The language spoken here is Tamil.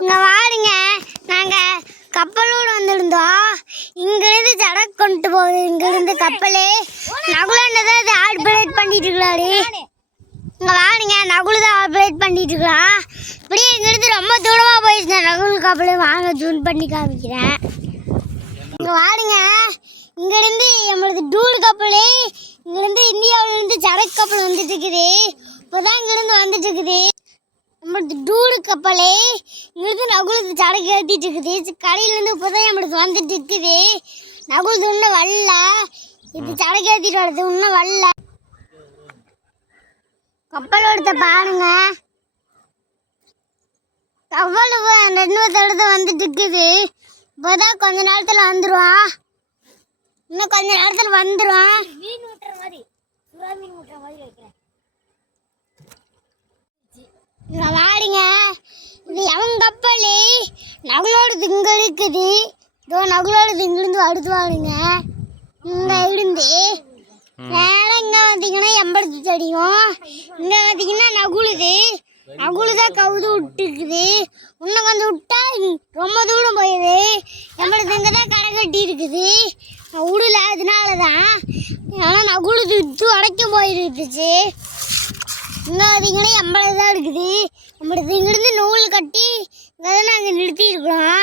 இங்கே வாருங்க, நாங்கள் கப்பலோடு வந்திருந்தோம். இங்கேருந்து சரக்கு கொண்டு போகுது. இங்கேருந்து கப்பல் நகுலன்னு தான் இது ஆப்ரேட் பண்ணிட்டு இருக்கிறாரு. இங்கே வாருங்க, நகுலு தான் ஆப்ரேட் பண்ணிட்டு இருக்கிறான். இப்படியே இங்கேருந்து ரொம்ப தூரமாக போயிடுச்சு. நகுல் கப்பல் வாங்க ஜூன் பண்ணி காமிக்கிறேன். இங்கே வாருங்க, இங்கேருந்து நம்மளது டூல் கப்பல் இங்கேருந்து இந்தியாவிலேருந்து சரக்கு கப்பல் வந்துட்டு இருக்குது. இப்போ தான் இங்கேருந்து வந்துட்டு இருக்குது. நம்மளது டூடு கப்பல் இங்கிருந்து நகுலுக்கு சரக்கு ஏற்றிட்டு இருக்குது. கடையிலேருந்து இப்போ தான் நம்மளுக்கு வந்துட்டு இருக்குது. நகுலுக்கு இன்னும் வரல. இது சரக்கு ஏற்றிட்டு வருது, இன்னும் வரல. கப்பலோட பாருங்க, கப்பல் 2 தடவை வந்துட்டு இருக்குது. இப்போ தான் கொஞ்ச நேரத்தில் வந்துடுவான். இன்னும் கொஞ்ச நேரத்தில் வந்துடுவான். மீன் முட்டுற மாதிரி, சுறா மீன் முட்டுற மாதிரி வைக்கிறேன். இங்கே வாருங்க, இது எவன் கப்பல் நகுலோடது இங்கே இருக்குது. இதோ நகுலோடது இங்கிருந்து அடுத்து வாருங்க. இங்கே இருந்து நேரம் இங்கே பார்த்தீங்கன்னா எம்படுத்து தெரியும். இங்கே பார்த்தீங்கன்னா நகுலு தான் கவுது விட்டுருக்குது. இன்னும் கொஞ்சம் விட்டா ரொம்ப தூரம் போயிடுது. எம்படுத்து இங்கே தான் கடை கட்டி இருக்குது. விடல, அதனால தான். ஆனால் நகுலுது இது வரைக்கும் போயிருந்துச்சு. இங்கே பார்த்தீங்கன்னா எம்பளை தான் இருக்குது. நம்மளுக்கு இங்கிருந்து நூல் கட்டி இங்கே தான் நாங்கள் நிறுத்தியிருக்கிறோம்.